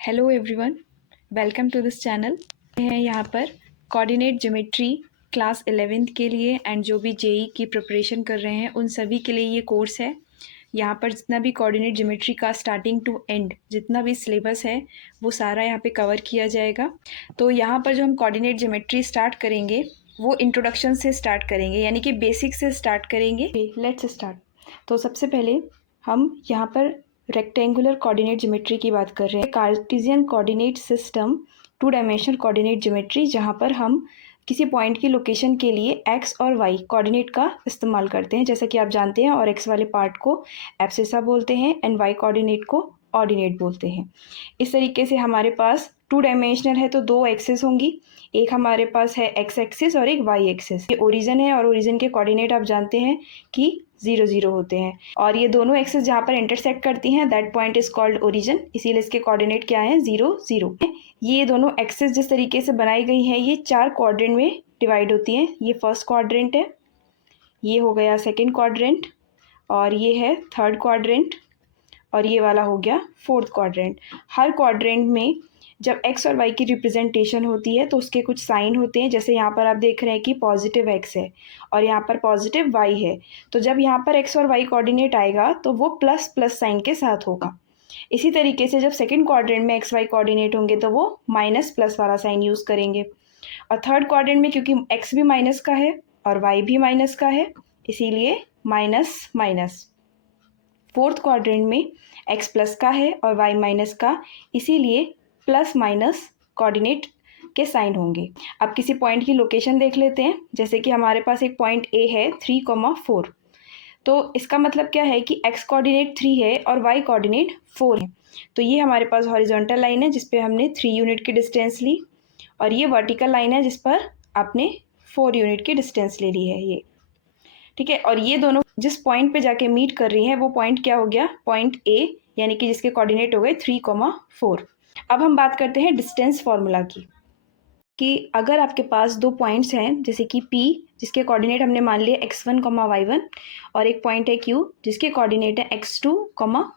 Hello everyone, welcome to this channel. हैं यहाँ पर कोऑर्डिनेट ज्योमेट्री क्लास 11th के लिए एंड जो भी जेई की प्रिपरेशन कर रहे हैं उन सभी के लिए ये कोर्स है। यहाँ पर जितना भी कोऑर्डिनेट ज्योमेट्री का स्टार्टिंग टू एंड जितना भी सिलेबस है वो सारा यहाँ पे कवर किया जाएगा। तो यहाँ पर जो हम कोऑर्डिनेट ज्योमेट्री स्टार्ट करेंगे वो इंट्रोडक्शन से स्टार्ट करेंगे, यानी कि बेसिक से स्टार्ट करेंगे। Let's start. तो सबसे पहले हम यहाँ पर रेक्टेंगुलर कोऑर्डिनेट ज्योमेट्री की बात कर रहे हैं। Cartesian coordinate system, two dimensional coordinate geometry, जहाँ पर हम किसी पॉइंट की लोकेशन के लिए एक्स और वाई कोऑर्डिनेट का इस्तेमाल करते हैं, जैसा कि आप जानते हैं। और एक्स वाले पार्ट को एब्सिसा बोलते हैं एंड वाई कोऑर्डिनेट को ऑर्डिनेट बोलते हैं। इस तरीके से हमारे पास टू डायमेंशनल है तो दो एक्सिस होंगी, एक हमारे पास है एक्स एक्सिस और एक वाई एक्सिस। ये ओरिजिन है और ओरिजिन के कोऑर्डिनेट आप जानते हैं कि 0 0 होते हैं, और ये दोनों एक्सिस जहाँ पर इंटरसेक्ट करती हैं that point is called origin, इसीलिए इसके कोऑर्डिनेट क्या हैं 0 0। ये दोनों एक्सिस जिस तरीके से बनाई गई हैं ये 4 क्वाड्रेंट में डिवाइड होती हैं। ये फर्स्ट क्वाड्रेंट है, ये हो गया सेकेंड क्वाड्रेंट, और ये है थर्ड क्वाड्रेंट, और ये वाला हो गया फोर्थ क्वाड्रेंट। हर क्वाड्रेंट में जब एक्स और वाई की रिप्रेजेंटेशन होती है तो उसके कुछ साइन होते हैं, जैसे यहाँ पर आप देख रहे हैं कि पॉजिटिव एक्स है और यहाँ पर पॉजिटिव वाई है। तो जब यहाँ पर एक्स और वाई कोऑर्डिनेट आएगा तो वो प्लस प्लस साइन के साथ होगा। इसी तरीके से जब सेकंड क्वाड्रेंट में एक्स वाई कोऑर्डिनेट होंगे तो वो माइनस प्लस वाला साइन यूज़ करेंगे। और थर्ड क्वाड्रेंट में क्योंकि एक्स भी माइनस का है और वाई भी माइनस का है इसीलिए माइनस माइनस। फोर्थ क्वाड्रेंट में एक्स प्लस का है और वाई माइनस का, इसीलिए प्लस माइनस कोऑर्डिनेट के साइन होंगे। अब किसी पॉइंट की लोकेशन देख लेते हैं, जैसे कि हमारे पास एक पॉइंट ए है 3,4। तो इसका मतलब क्या है कि एक्स कोऑर्डिनेट 3 है और वाई कोऑर्डिनेट 4 है। तो ये हमारे पास हॉरिजॉन्टल लाइन है जिस पे हमने 3 यूनिट की डिस्टेंस ली, और ये वर्टिकल लाइन है जिस पर आपने 4 यूनिट की डिस्टेंस ले ली है ये, ठीक है। और ये दोनों जिस पॉइंट पे जाके मीट कर रही हैं वो पॉइंट क्या हो गया, पॉइंट ए, यानी कि जिसके कोऑर्डिनेट हो गए 3,4। अब हम बात करते हैं डिस्टेंस फार्मूला की, कि अगर आपके पास दो पॉइंट्स हैं जैसे कि P जिसके कोऑर्डिनेट हमने मान लिए x1, y1, और एक पॉइंट है Q जिसके कोऑर्डिनेट है x2,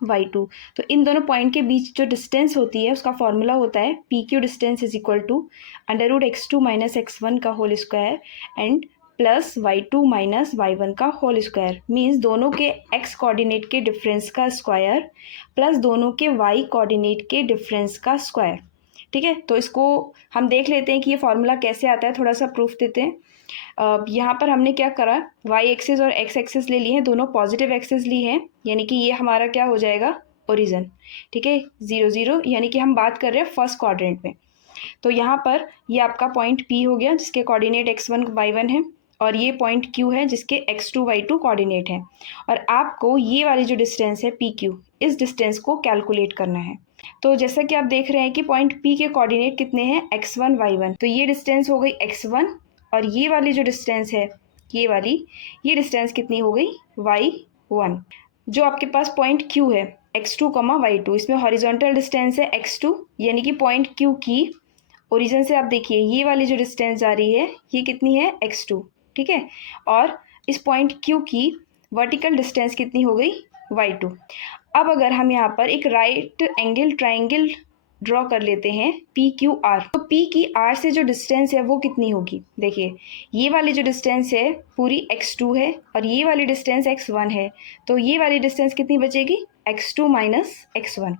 y2, तो इन दोनों पॉइंट के बीच जो डिस्टेंस होती है उसका फॉर्मूला होता है PQ distance is equal to √x2 - x1 का whole square and plus y2 - y1 का होल स्क्वायर। मीन्स दोनों के x कोऑर्डिनेट के डिफरेंस का स्क्वायर प्लस दोनों के y कोऑर्डिनेट के डिफरेंस का स्क्वायर, ठीक है। तो इसको हम देख लेते हैं कि ये फार्मूला कैसे आता है, थोड़ा सा प्रूफ देते हैं। यहाँ पर हमने क्या करा, वाई एक्सिस और एक्स एक्सिस ले लिए हैं, दोनों पॉजिटिव एक्सिस ली हैं, यानी कि ये हमारा क्या हो जाएगा ओरिजिन, ठीक है 0 0, यानी कि हम बात कर रहे हैं फर्स्ट क्वाड्रेंट में। तो यहाँ पर ये आपका पॉइंट P हो गया जिसके कोऑर्डिनेट x1 y1 है, और ये पॉइंट Q है जिसके x2 y2 कोऑर्डिनेट है। और आपको ये वाली जो डिस्टेंस है PQ, इस डिस्टेंस को कैलकुलेट करना है। तो जैसा कि आप देख रहे हैं कि पॉइंट P के कोऑर्डिनेट कितने हैं x1 y1, तो ये डिस्टेंस हो गई x1, और ये वाली जो डिस्टेंस है ये वाली, ये डिस्टेंस कितनी हो गई y1। जो आपके पास पॉइंट Q है x2, y2, इसमें हॉरिजॉन्टल डिस्टेंस है x2, यानी कि पॉइंट Q की ओरिजिन से आप देखिए ये वाली जो डिस्टेंस जा रही है ये कितनी है x2, ठीक है। और इस पॉइंट Q की वर्टिकल डिस्टेंस कितनी हो गई y2। अब अगर हम यहाँ पर एक राइट एंगल ट्राइंगल ड्रॉ कर लेते हैं PQR, तो P की R से जो डिस्टेंस है वो कितनी होगी, देखिए ये वाली जो डिस्टेंस है पूरी x2 है और ये वाली डिस्टेंस x1 है, तो ये वाली डिस्टेंस कितनी बचेगी x2 - x1।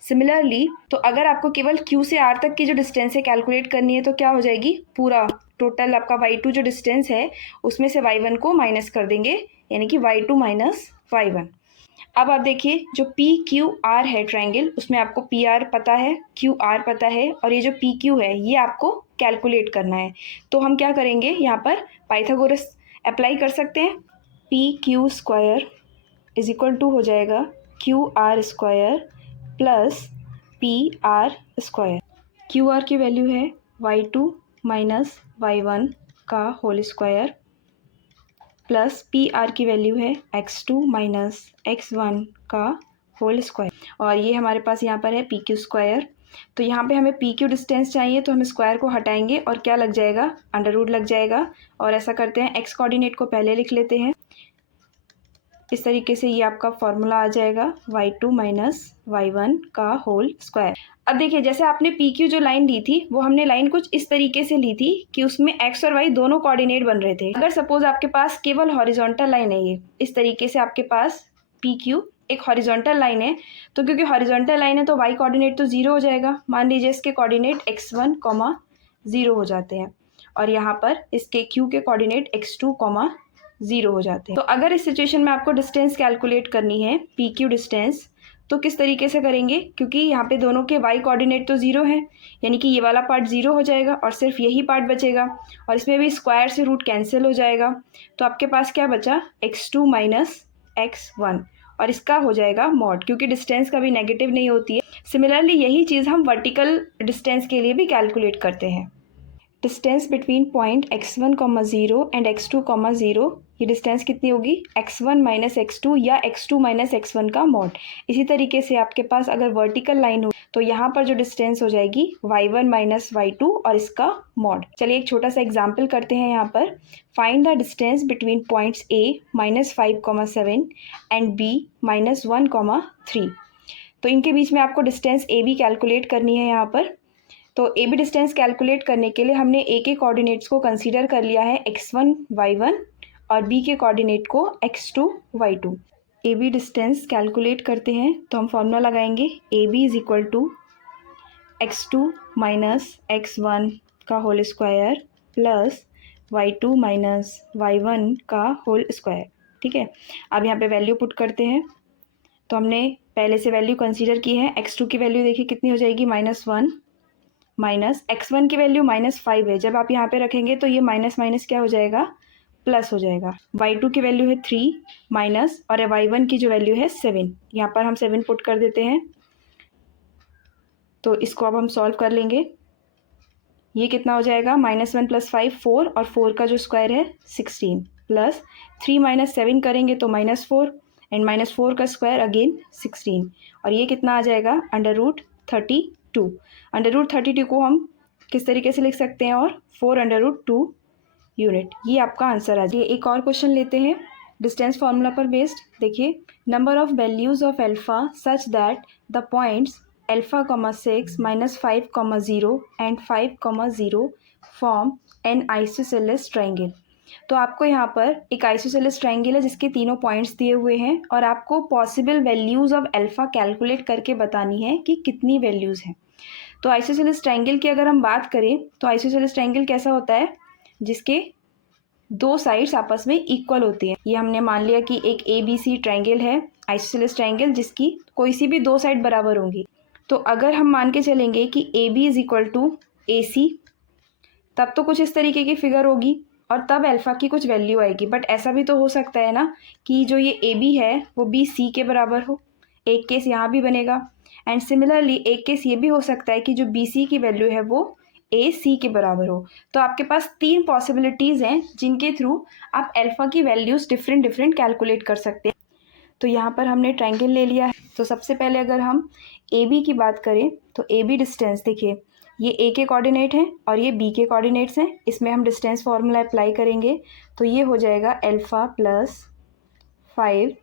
सिमिलरली तो अगर आपको केवल Q से R तक की जो डिस्टेंस है कैलकुलेट करनी है तो क्या हो जाएगी, पूरा टोटल आपका y2 जो डिस्टेंस है उसमें से y1 को माइनस कर देंगे, यानी कि y2 - y1। अब आप देखिए जो PQR है ट्रायंगल, उसमें आपको PR पता है, QR पता है, और ये जो PQ है ये आपको कैलकुलेट करना है। तो हम क्या करेंगे, यहाँ पर पाइथागोरस अप्लाई कर सकते हैं। PQ square is equal to हो जाएगा QR square plus PR square. QR की वैल्यू है y2 - y1 का होल स्क्वायर प्लस PR की वैल्यू है x2 - x1 का होल स्क्वायर, और ये हमारे पास यहाँ पर है PQ स्क्वायर। तो यहाँ पे हमें PQ डिस्टेंस चाहिए तो हम स्क्वायर को हटाएंगे और क्या लग जाएगा, अंडर रूट लग जाएगा। और ऐसा करते हैं x कोऑर्डिनेट को पहले लिख लेते हैं, इस तरीके से ये आपका फॉर्मूला आ जाएगा y2 माइनस y1 का होल स्क्वायर। अब देखिए जैसे आपने PQ जो लाइन ली थी वो हमने लाइन कुछ इस तरीके से ली थी कि उसमें x और y दोनों कोऑर्डिनेट बन रहे थे। अगर सपोज आपके पास केवल हॉरिजॉन्टल लाइन है, ये इस तरीके से आपके पास PQ एक हॉरिजॉन्टल लाइन है, तो क्योंकि हॉरिजॉन्टल लाइन है तो y कोऑर्डिनेट तो 0 हो जाएगा। मान लीजिए इसके कोऑर्डिनेट x1, 0 हो जाते हैं और यहाँ पर इसके Q के कोऑर्डिनेट x2, 0 हो जाते हैं। तो अगर इस सिचुएशन में आपको डिस्टेंस कैलकुलेट करनी है, PQ डिस्टेंस, तो किस तरीके से करेंगे? क्योंकि यहाँ पे दोनों के y कोऑर्डिनेट तो 0 है, यानी कि ये वाला पार्ट 0 हो जाएगा और सिर्फ यही पार्ट बचेगा और इसमें भी स्क्वायर से रूट कैंसिल हो जाएगा। तो आपके पास क्या बचा? x2 माइनस x1 और इसका हो जाएगा मॉड, क्योंकि डिस्टेंस कभी नेगेटिव नहीं होती है। सिमिलरली यही चीज़ हम वर्टिकल डिस्टेंस के लिए भी कैलकुलेट करते हैं। Distance between point x1, 0 and x2, 0, ये डिस्टेंस कितनी होगी? x1 माइनस x2 या x2 माइनस x1 का मॉड। इसी तरीके से आपके पास अगर वर्टिकल लाइन हो तो यहाँ पर जो डिस्टेंस हो जाएगी y1 माइनस y2 और इसका मॉड। चलिए एक छोटा सा एग्जाम्पल करते हैं यहाँ पर। Find the distance between points a minus 5,7 and b minus 1,3। तो इनके बीच में आपको डिस्टेंस a b कैलकुलेट करनी है यहाँ पर। तो ए बी डिस्टेंस कैलकुलेट करने के लिए हमने ए के कोऑर्डिनेट्स को कंसीडर कर लिया है x1, y1 और बी के कोऑर्डिनेट को x2, y2। A B distance calculate करते हैं तो हम फॉर्मूला लगाएंगे A B is equal to x2 minus x1 का whole square plus y2 minus y1 का होल स्क्वायर। ठीक है, अब यहाँ पे वैल्यू पुट करते हैं। तो हमने पहले से वैल्यू कंसीडर की है। x2 की वैल्यू देखिए कितनी हो जाएगी? -1 माइनस x1 की वैल्यू -5 है। जब आप यहाँ पे रखेंगे तो ये माइनस माइनस क्या हो जाएगा? प्लस हो जाएगा। y2 की वैल्यू है 3 माइनस और y1 की जो वैल्यू है 7, यहाँ पर हम 7 पुट कर देते हैं। तो इसको अब हम सॉल्व कर लेंगे। ये कितना हो जाएगा? -1 + 5 4 और 4 का जो स्क्वायर है 16 प्लस 3 माइनस 7 करेंगे तो -4 एंड -4 का स्क्वायर अगेन 16 और ये कितना आ जाएगा? √32। √32 को हम किस तरीके से लिख सकते हैं? और 4√2 यूनिट। ये आपका आंसर आ जाए। एक और क्वेश्चन लेते हैं डिस्टेंस फार्मूला पर बेस्ड। देखिए, number of values of alpha such that the points alpha, 6 -5, 0 and 5, 0 form an isosceles triangle. तो आपको यहाँ पर एक आइसोसेलेस ट्राइंगल है जिसके तीनों पॉइंट्स दिए हुए हैं और आपको possible values of alpha calculate करके बतानी है कि कितनी वैल्यूज़ हैं। तो आइसोसेलेस ट्राइंगल की अगर हम बात करें तो आइसोसेलेस ट्राइंगल कैसा होता है? जिसके दो साइड्स आपस में इक्वल होती हैं। ये हमने मान लिया कि एक ABC ट्राइंगल है, आइसोसेलेस ट्राइंगल, जिसकी कोई सी भी दो साइड बराबर होंगी। तो अगर हम मान के चलेंगे कि AB is equal to AC, तब तो कुछ इस तरीके की फिगर होगी और तब अल्फा की कुछ वैल्यू आएगी। बट ऐसा भी तो हो सकता है ना कि जो ये AB है वो BC के बराबर हो। एक केस यहाँ भी बनेगा एंड सिमिलरली एक केस ये भी हो सकता है कि जो BC की वैल्यू है वो AC के बराबर हो। तो आपके पास 3 पॉसिबिलिटीज़ हैं जिनके थ्रू आप अल्फा की वैल्यूज़ डिफरेंट कैलकुलेट कर सकते हैं। तो यहाँ पर हमने ट्रायंगल ले लिया है। तो सबसे पहले अगर हम AB की बात करें तो AB डिस्टेंस, देखिए ये A के कोऑर्डिनेट हैं और ये B के कोऑर्डिनेट्स हैं। इसमें हम डिस्टेंस फार्मूला अप्लाई करेंगे तो ये हो जाएगा अल्फा प्लस 5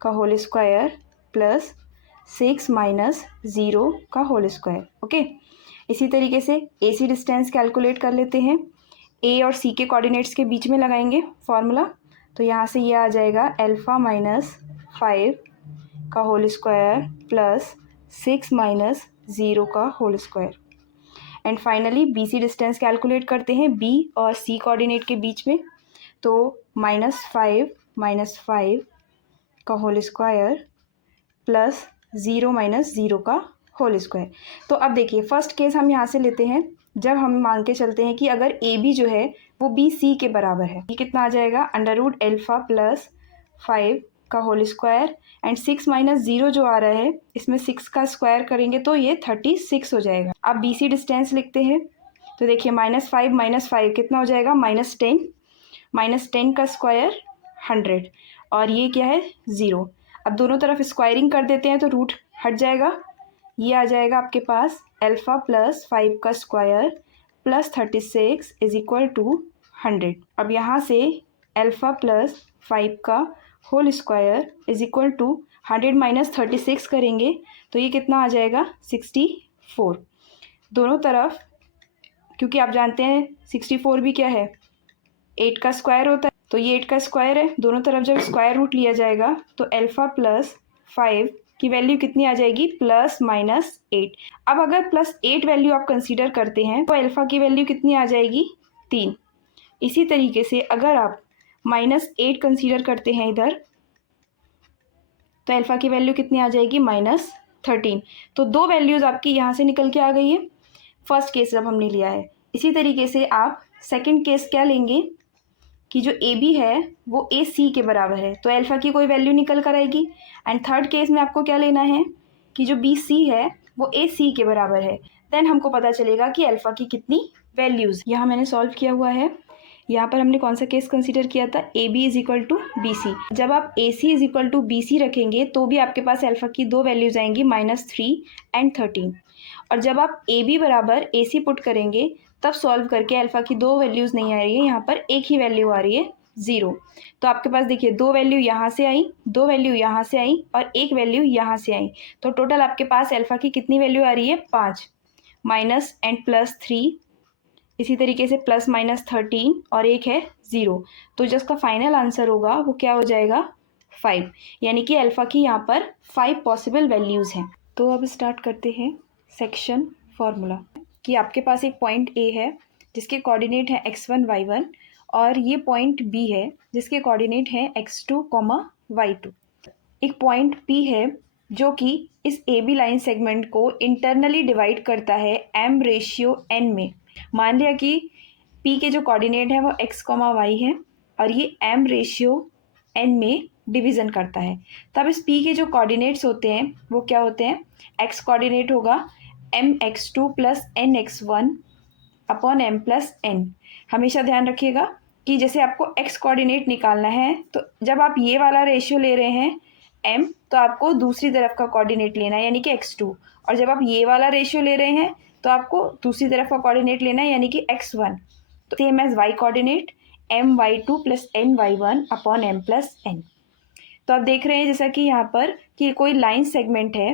का होल स्क्वायर प्लस 6 माइनस 0 का होल स्क्वायर। ओके, इसी तरीके से AC डिस्टेंस कैलकुलेट कर लेते हैं। A और C के कोऑर्डिनेट्स के बीच में लगाएंगे फार्मूला। तो यहाँ से ये आ जाएगा अल्फा माइनस 5 का होल स्क्वायर प्लस 6 माइनस 0 का whole square. And finally BC distance calculate करते हैं B और C कोऑर्डिनेट के बीच में। तो -5 का होल स्क्वायर प्लस 0 माइनस 0 का होल स्क्वायर। तो अब देखिए फर्स्ट केस हम यहाँ से लेते हैं जब हम मान के चलते हैं कि अगर AB जो है वो BC के बराबर है। ये कितना आ जाएगा? √अल्फा प्लस 5 का होल स्क्वायर एंड 6 माइनस 0 जो आ रहा है इसमें 6 का स्क्वायर करेंगे तो ये 36 हो जाएगा। अब BC डिस्टेंस लिखते हैं तो देखिए -5 कितना हो जाएगा? -10, -10 का स्क्वायर 100 और ये क्या है? 0। अब दोनों तरफ स्क्वायरिंग कर देते हैं तो रूट हट जाएगा। ये आ जाएगा आपके पास अल्फा प्लस 5 का square plus 36 is equal to 100। अब यहाँ से अल्फा प्लस 5 का whole square is equal to 100 minus 36 करेंगे तो ये कितना आ जाएगा 64। दोनों तरफ, क्योंकि आप जानते हैं 64 भी क्या है 8 का स्क्वायर होता है, तो ये 8 का स्क्वायर है। दोनों तरफ जब स्क्वायर रूट लिया जाएगा तो अल्फ़ा प्लस 5 की वैल्यू कितनी आ जाएगी प्लस माइनस 8। अब अगर प्लस 8 वैल्यू आप कंसीडर करते हैं तो अल्फ़ा की वैल्यू कितनी आ जाएगी 3। इसी तरीके से अगर आप माइनस 8 कंसीडर करते हैं इधर तो अल्फ़ा की वैल्यू कितनी आ जाएगी माइनस 13। तो दो वैल्यूज़ आपकी यहाँ से निकल के आ गई है फर्स्ट केस जब हमने लिया है। इसी तरीके से आप सेकंड केस क्या लेंगे कि जो ए बी है वो ए सी के बराबर है, तो अल्फ़ा की कोई वैल्यू निकल कर आएगी। एंड थर्ड केस में आपको क्या लेना है कि जो बी सी है वो ए सी के बराबर है। देन हमको पता चलेगा कि अल्फ़ा की कितनी वैल्यूज़। यहाँ मैंने सॉल्व किया हुआ है। यहाँ पर हमने कौन सा केस कंसीडर किया था A B is equal to B C. जब आप A C is equal to B C रखेंगे तो भी आपके पास अल्फ़ा की दो वैल्यूज़ आएंगी -3 एंड 13। और जब आप ए बी बराबर ए सी पुट करेंगे तब सॉल्व करके अल्फ़ा की दो वैल्यूज़ नहीं आ रही है, यहाँ पर एक ही वैल्यू आ रही है 0। तो आपके पास देखिए दो वैल्यू यहाँ से आई, दो वैल्यू यहाँ से आई और एक वैल्यू यहाँ से आई। तो टोटल आपके पास अल्फ़ा की कितनी वैल्यू आ रही है 5 माइनस एंड प्लस 3, इसी तरीके से प्लस माइनस 13 और एक है 0। तो जिसका फाइनल आंसर होगा वो क्या हो जाएगा 5, यानी कि अल्फ़ा की यहाँ पर 5 पॉसिबल वैल्यूज़ हैं। तो अब स्टार्ट करते हैं सेक्शन फार्मूला कि आपके पास एक पॉइंट ए है जिसके कोऑर्डिनेट है x1 y1 और ये पॉइंट बी है जिसके कोऑर्डिनेट है x2, y2। एक पॉइंट P है जो कि इस ए बी लाइन सेगमेंट को इंटरनली डिवाइड करता है m/n में। मान लिया कि P के जो कोऑर्डिनेट है वो x, y है और ये m/n में डिवीज़न करता है। तब इस P के जो कोऑर्डिनेट्स होते हैं वो क्या होते हैं, x कोऑर्डिनेट होगा mx2 plus nx1 upon m plus n। हमेशा ध्यान रखिएगा कि जैसे आपको x कोऑर्डिनेट निकालना है तो जब आप ये वाला रेशियो ले रहे हैं m तो आपको दूसरी तरफ का कोऑर्डिनेट लेना है यानी कि x2, और जब आप ये वाला रेशियो ले रहे हैं तो आपको दूसरी तरफ का कोऑर्डिनेट लेना है यानी कि x1। तो same as y coordinate my2 plus ny1 upon m plus n। तो आप देख रहे हैं जैसा कि यहाँ पर कि कोई लाइन सेगमेंट है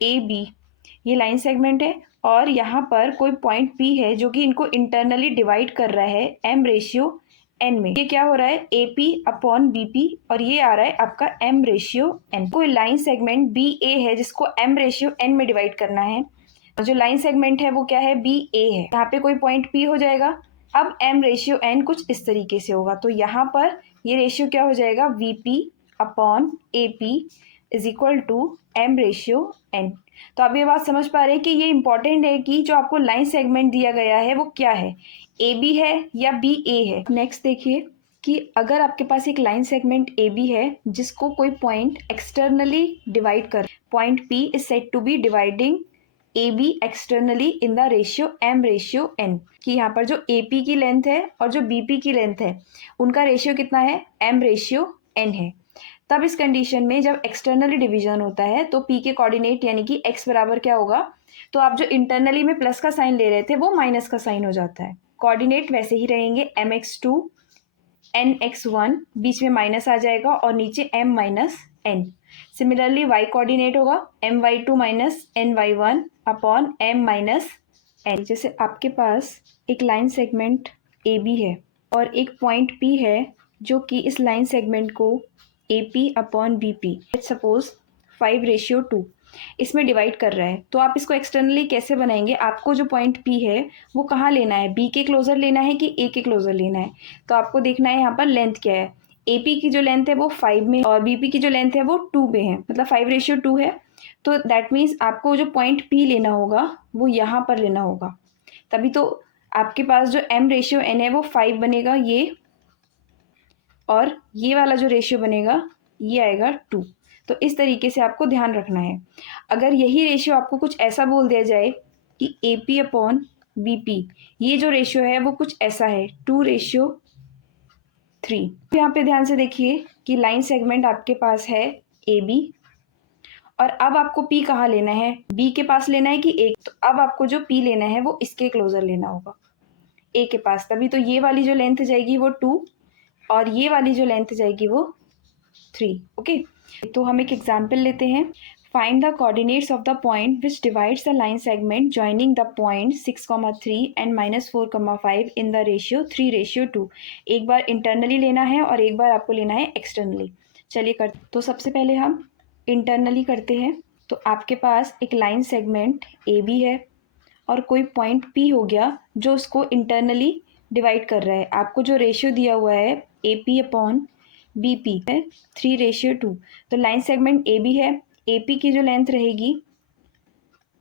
ए बी, ये लाइन सेगमेंट है और यहाँ पर कोई पॉइंट P है जो कि इनको इंटरनली डिवाइड कर रहा है m/n में। ये क्या हो रहा है AP अपॉन BP और ये आ रहा है आपका m/n। कोई लाइन सेगमेंट BA है जिसको m/n में डिवाइड करना है। जो लाइन सेगमेंट है वो क्या है BA है। यहाँ पे कोई पॉइंट P हो जाएगा। अब m/n कुछ इस तरीके से होगा, तो यहाँ पर ये रेशियो क्या हो जाएगा VP upon AP is equal to m/n। तो आप ये बात समझ पा रहे हैं कि ये इंपॉर्टेंट है कि जो आपको लाइन सेगमेंट दिया गया है वो क्या है, ए बी है या बी ए है। नेक्स्ट देखिए कि अगर आपके पास एक लाइन सेगमेंट ए बी है जिसको कोई पॉइंट एक्सटर्नली डिवाइड कर, point P is said to be dividing A B externally in the ratio m/n, कि यहाँ पर जो ए पी की लेंथ है और जो बी पी की लेंथ है उनका रेशियो कितना है m/n है। तब इस कंडीशन में जब एक्सटर्नली डिवीजन होता है तो P के कोऑर्डिनेट यानी कि x बराबर क्या होगा, तो आप जो इंटरनली में प्लस का साइन ले रहे थे वो माइनस का साइन हो जाता है। कोऑर्डिनेट वैसे ही रहेंगे mx2 nx1, बीच में माइनस आ जाएगा और नीचे m minus n। Similarly y coordinate होगा my2 minus ny1 upon m minus n। जैसे आपके पास एक लाइन सेगमेंट AB है और एक पॉइंट P है जो कि इस लाइन सेगमेंट को AP अपॉन BP सपोज 5/2 इसमें डिवाइड कर रहा है, तो आप इसको एक्सटर्नली कैसे बनाएंगे। आपको जो पॉइंट P है वो कहाँ लेना है, B के क्लोजर लेना है कि A के क्लोजर लेना है। तो आपको देखना है यहाँ पर लेंथ क्या है। AP की जो लेंथ है वो 5 में और BP की जो लेंथ है वो 2 में है, मतलब 5/2 है। तो दैट मीन्स आपको जो पॉइंट P लेना होगा वो यहाँ पर लेना होगा, तभी तो आपके पास जो m/n है वो 5 बनेगा ये, और ये वाला जो रेशियो बनेगा ये आएगा 2। तो इस तरीके से आपको ध्यान रखना है। अगर यही रेशियो आपको कुछ ऐसा बोल दिया जाए कि AP अपॉन BP, ये जो रेशियो है वो कुछ ऐसा है 2/3। यहाँ पे ध्यान से देखिए कि लाइन सेगमेंट आपके पास है AB और अब आपको P कहाँ लेना है, B के पास लेना है कि A। तो अब आपको जो P लेना है वो इसके क्लोजर लेना होगा A के पास, तभी तो ये वाली जो लेंथ जाएगी वो 2 और ये वाली जो लेंथ जाएगी वो 3। ओके, तो हम एक एग्जाम्पल लेते हैं। Find the coordinates of the point which divides the line segment joining the point 6,3 and -4,5 in the ratio 3:2। एक बार इंटरनली लेना है और एक बार आपको लेना है एक्सटर्नली। चलिए कर, तो सबसे पहले हम इंटरनली करते हैं। तो आपके पास एक लाइन सेगमेंट ए बी है और कोई पॉइंट पी हो गया जो उसको इंटरनली डिवाइड कर रहा है। आपको जो रेशियो दिया हुआ है A P upon B P है 3:2। तो लाइन सेगमेंट ए बी है, ए पी की जो लेंथ रहेगी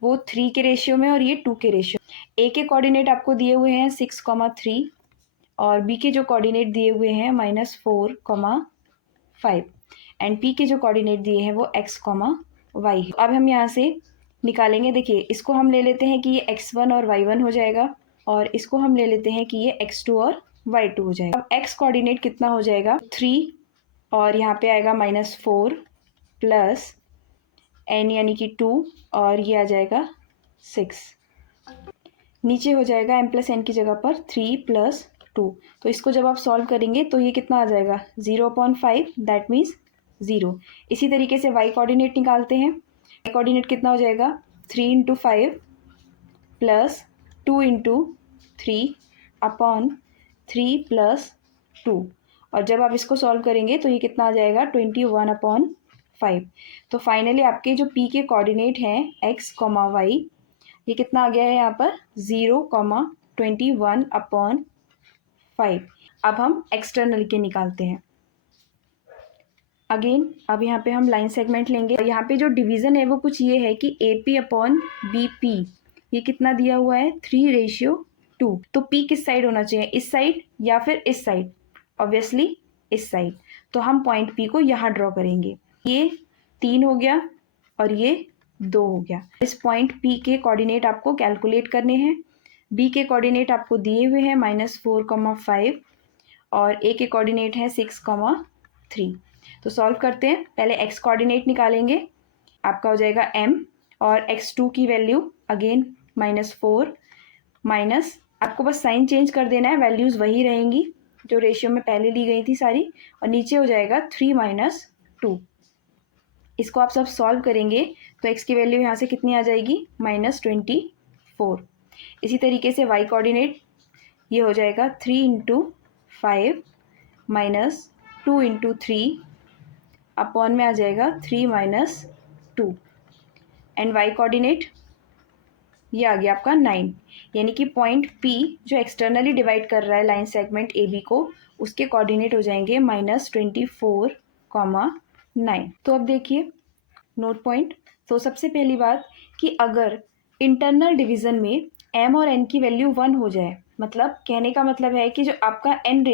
वो 3 के रेशियो में और ये 2 के रेशियो। ए के कोऑर्डिनेट आपको दिए हुए हैं 6,3 और बी के जो कोऑर्डिनेट दिए हुए हैं -4,5 एंड पी के जो कोऑर्डिनेट दिए हैं वो x, y। अब हम यहाँ से निकालेंगे। देखिए, इसको हम ले लेते हैं कि ये x1 और y1 हो जाएगा और इसको हम ले लेते हैं कि ये x2 और y2 हो जाएगा। अब x कोऑर्डिनेट कितना हो जाएगा 3 और यहाँ पे आएगा -4 प्लस n यानी कि 2 और ये आ जाएगा 6। नीचे हो जाएगा m प्लस n की जगह पर 3 + 2। तो इसको जब आप सॉल्व करेंगे तो ये कितना आ जाएगा 0/5, दैट मीन्स 0। इसी तरीके से y कोऑर्डिनेट निकालते हैं। y कोऑर्डिनेट कितना हो जाएगा 3 × 5 प्लस 2 × 3 अपॉन 3 + 2। और जब आप इसको सॉल्व करेंगे तो ये कितना आ जाएगा 21/5। तो फाइनली आपके जो p के कोऑर्डिनेट हैं x, y, ये कितना आ गया है यहाँ पर 0,21/5। अब हम एक्सटर्नल के निकालते हैं। अगेन अब यहाँ पे हम लाइन सेगमेंट लेंगे। यहाँ पे जो डिवीज़न है वो कुछ ये है कि A P upon B P, ये कितना दिया हुआ है 3:2। तो p किस साइड होना चाहिए, इस साइड या फिर इस साइड? ऑब्वियसली इस साइड। तो हम पॉइंट p को यहाँ ड्रॉ करेंगे। ये 3 हो गया और ये 2 हो गया। इस पॉइंट p के कोऑर्डिनेट आपको कैलकुलेट करने हैं। b के कोऑर्डिनेट आपको दिए हुए हैं -4,5 और a के कोऑर्डिनेट हैं 6,3। तो सॉल्व करते हैं। पहले x कोऑर्डिनेट निकालेंगे, आपका हो जाएगा m और x2 की वैल्यू अगेन -4 माइनस, आपको बस साइन चेंज कर देना है, वैल्यूज़ वही रहेंगी जो रेशियो में पहले ली गई थी सारी। और नीचे हो जाएगा 3 - 2। इसको आप सब सॉल्व करेंगे तो x की वैल्यू यहाँ से कितनी आ जाएगी -24। इसी तरीके से y कोऑर्डिनेट ये हो जाएगा 3 × 5 - 2 × 3 अपॉन में आ जाएगा 3 - 2 एंड y कोऑर्डिनेट ये आ गया आपका 9। यानी कि पॉइंट P जो एक्सटर्नली डिवाइड कर रहा है लाइन सेगमेंट AB को, उसके कोऑर्डिनेट हो जाएंगे -24,9। तो अब देखिए नोट पॉइंट। तो सबसे पहली बात कि अगर इंटरनल डिवीज़न में m और n की वैल्यू 1 हो जाए, मतलब कहने का मतलब है कि जो आपका n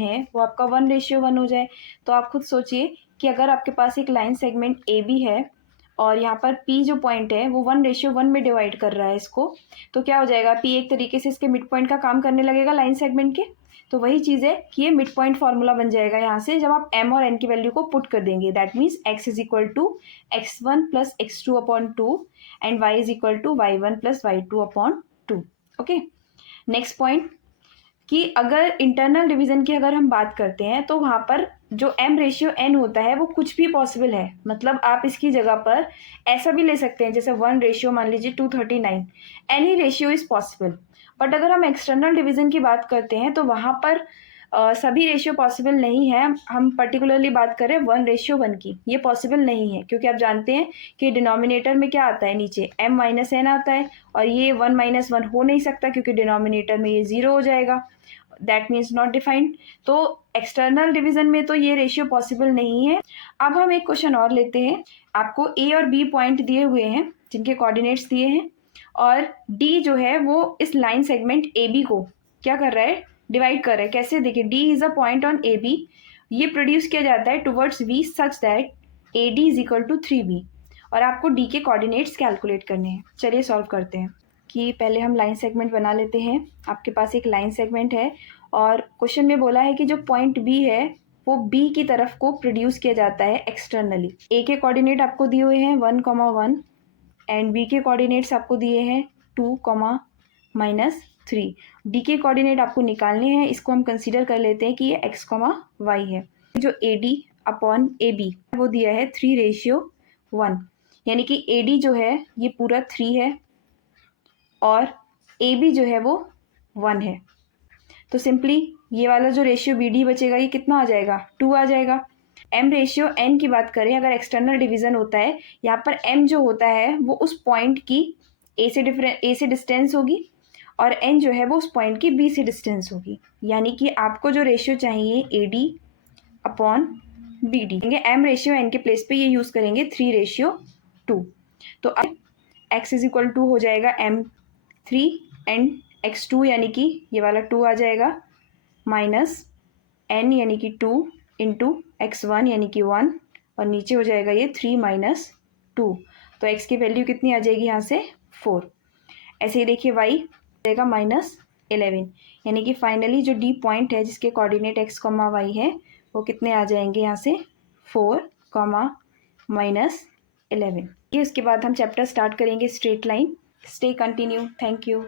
है वो आपका 1:1 हो जाए। तो आप खुद सोचिए कि अगर आपके पास एक लाइन सेगमेंट AB है और यहाँ पर P जो पॉइंट है वो 1:1 में डिवाइड कर रहा है इसको, तो क्या हो जाएगा P एक तरीके से इसके मिड पॉइंट का काम करने लगेगा लाइन सेगमेंट के। तो वही चीज़ है कि ये मिड पॉइंट फार्मूला बन जाएगा यहाँ से जब आप m और n की वैल्यू को पुट कर देंगे। That means x = x1 + x2/2 and y = y1 + y2/2। Okay, next point कि अगर इंटरनल डिवीज़न की अगर हम बात करते हैं तो वहाँ पर जो m/n होता है वो कुछ भी पॉसिबल है। मतलब आप इसकी जगह पर ऐसा भी ले सकते हैं जैसे 1 मान लीजिए 239, any ratio is possible. But अगर हम एक्सटर्नल डिवीज़न की बात करते हैं तो वहाँ पर सभी रेशियो पॉसिबल नहीं है। हम पर्टिकुलरली बात करें 1:1 की, ये पॉसिबल नहीं है क्योंकि आप जानते हैं कि डिनोमिनेटर में क्या आता है, नीचे m - n आता है और ये 1 - 1 हो नहीं सकता क्योंकि डिनोमिनेटर में ये 0 हो जाएगा। That means not defined. तो एक्सटर्नल डिवीज़न में तो ये रेशियो पॉसिबल नहीं है। अब हम एक क्वेश्चन और लेते हैं। आपको a और b पॉइंट दिए हुए हैं जिनके कोऑर्डिनेट्स दिए हैं और d जो है वो इस लाइन सेगमेंट AB को क्या कर रहा है, डिवाइड कर रहा है। कैसे, देखिए d is a point on AB, ये प्रोड्यूस किया जाता है towards V such that AD = 3B और आपको d के कोऑर्डिनेट्स कैलकुलेट करने हैं। चलिए सॉल्व करते हैं। कि पहले हम लाइन सेगमेंट बना लेते हैं। आपके पास एक लाइन सेगमेंट है और क्वेश्चन में बोला है कि जो पॉइंट B है वो B की तरफ को प्रोड्यूस किया जाता है एक्सटर्नली। A के कोऑर्डिनेट आपको दिए हुए हैं 1,1 एंड B के कोऑर्डिनेट्स आपको दिए हैं 2, -3। D के कोऑर्डिनेट आपको निकालने हैं। इसको हम कंसीडर कर लेते हैं कि ये x, y है। जो AD अपॉन ए बी, वो दिया है 3:1, यानी कि ए डी जो है ये पूरा 3 है और ए बी जो है वो 1 है। तो सिंपली ये वाला जो रेशियो बी डी बचेगा ये कितना आ जाएगा, 2 आ जाएगा। एम रेशियो एन की बात करें, अगर एक्सटर्नल डिवीज़न होता है, यहाँ पर एम जो होता है वो उस पॉइंट की ए से डिस्टेंस होगी और एन जो है वो उस पॉइंट की बी से डिस्टेंस होगी। यानी कि आपको जो रेशियो चाहिए A D upon B D, M ratio N के प्लेस पे ये यूज़ करेंगे 3:2। तो अब x इज इक्वल टू हो जाएगा m3 एंड x2 यानी कि ये वाला 2 आ जाएगा, माइनस n यानी कि 2 इंटू x1 यानी कि 1, और नीचे हो जाएगा ये 3 माइनस 2। तो x की वैल्यू कितनी आ जाएगी यहाँ से 4। ऐसे ही देखिए y जाएगा -11, यानी कि फाइनली जो डी पॉइंट है जिसके कोऑर्डिनेट x, y है वो कितने आ जाएंगे यहाँ से 4, -11। ये उसके बाद हम चैप्टर स्टार्ट करेंगे straight line. Stay continue. Thank you.